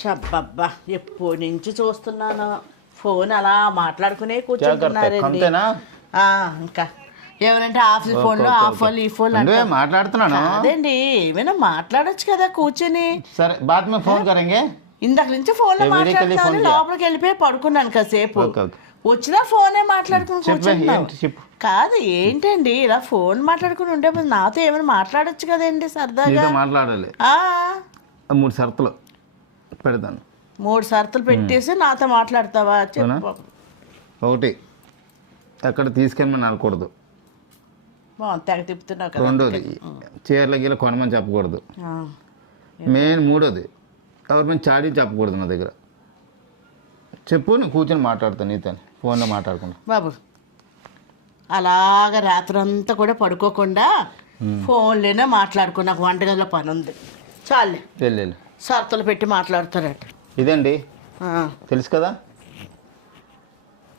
షబ్బబ్బా ఎప్పటి నుంచి చూస్తున్నాను ఫోన్ అలా మాట్లాడుకునే కూర్చుంటున్నారండి. అంతేనా? ఇంకా ఏమనంటే ఆఫీస్ ఫోన్లో ఆ ఫోన్ ఈ ఫోన్ మాట్లాడుతున్నాను. అదేండి ఏమైనా మాట్లాడొచ్చు కదా కూర్చొని. సరే బాత్ మే ఫోన్ కరెంగే. ఇందాక నుంచి ఫోన్లో మాట్లాడుతున్నాను, లోపలికి వెళ్ళిపోయి పడుకున్నాను కాసేపు. వచ్చినా ఫోనే మాట్లాడుకుని కూర్చుంటున్నాను. కాదు ఏంటండి ఇలా ఫోన్ మాట్లాడుకుని ఉండే నాతో ఏమైనా మాట్లాడొచ్చు కదండి సరదాగా. మాట్లాడాలి. 3 షరతులు పెడతాను. 3 షరతులు పెట్టేసి నాతో మాట్లాడతావా? చెప్పు. 1, ఎక్కడ తీసుకెళ్ళమని అనకూడదు. తెగ తిప్పుతున్నావు కదా. 2, చీరల గీల కొనమని చెప్పకూడదు. మెయిన్ 3, ఎవరి మీద చాడీ చెప్పకూడదు. నా దగ్గర చెప్పు, నేను కూర్చొని మాట్లాడతాను నీతో, ఫోన్లో మాట్లాడకుండా. బాబు అలాగ రాత్రంతా కూడా పడుకోకుండా ఫోన్లోనే మాట్లాడుకో. నాకు వంటగదిలో పని ఉంది. చాలే వెళ్ళి షరతులు పెట్టి మాట్లాడతారట. ఇదండి తెలుసు కదా.